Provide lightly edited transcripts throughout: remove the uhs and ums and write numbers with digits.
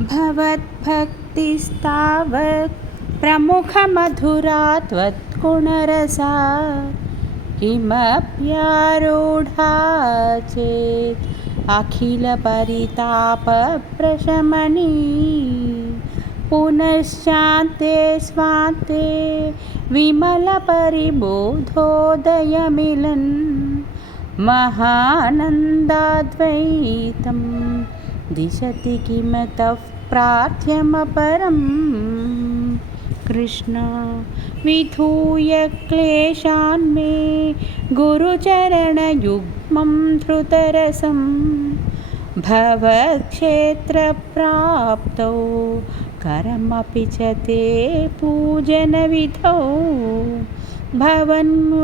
भवद्भक्तिस्तावत् प्रमुखमधुरा त्वत्गुणरसा किमप्यारूढा चेत् अखिलपरितापप्रशमनी पुनश्चान्ते स्वान्ते विमलपरिबोधोदयमिलन् महानन्दाद्वैतं दिशति किमतः प्रार्थ्यमपरम् कृष्ण विधूय क्लेशान् मे गुरुचरणयुग्मं धृतरसं भवक्षेत्रप्राप्तौ करमपि च ते पूजनविधौ भवन्मूर्त्यालोके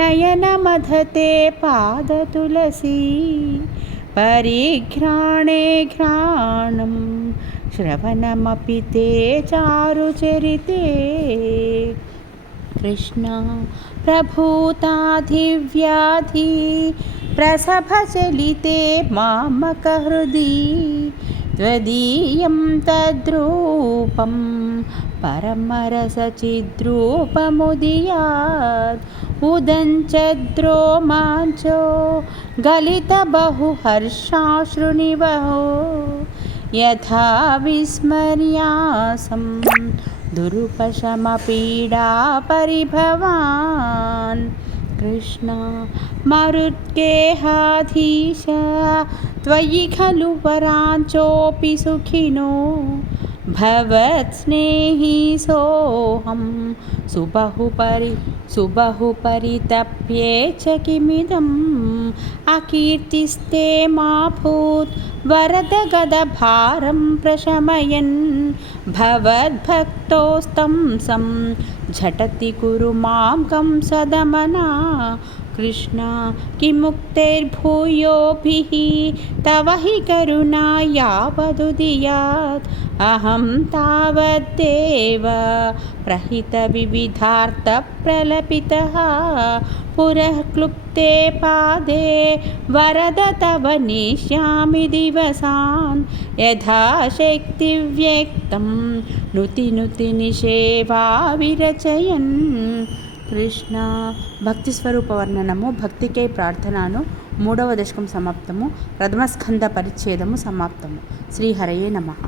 नयनमधते पादतुलसी परिघ्राणे घ्राणं श्रवणमपि ते चारुचरिते कृष्ण प्रभूताधिव्याधि प्रसभचलिते मामकहृदि त्वदीयं तद्रूपं परमरसचिद्रूपमुदीयात् उदञ्चद्रोमाञ्चो गलितबहुहर्षाश्रुनिवहो यथा विस्मर्यासं दुरुपशमपीडापरिभवान् कृष्ण मरुद्गेहाधीश त्वयि खलु वराञ्चोऽपि सुखिनो भवत्स्नेही सोऽहं सुबहुपरितप्ये च किमिदम् अकीर्तिस्ते माभूत् वरदगदभारं प्रशमयन् भवद्भक्तोस्तं सं झटति कुरु मां कंसदमना कृष्ण किमुक्तैर्भूयोभिः तव हि करुणा यावदुदीयात् अहं तावद्देव प्रहितविविधार्थप्रलपितः पुरः क्लुप्ते पादे वरद तव नेष्यामि दिवसान् यथाशक्तिव्यक्तं నుతి విరచయన్ కృష్ణ భక్తి స్వరూప వర్ణనము భక్తికై ప్రార్థనను 3వ దశకం సమాప్తము ప్రథమ స్కంద పరిచ్ఛేదము సమాప్తము శ్రీహరయే నమః.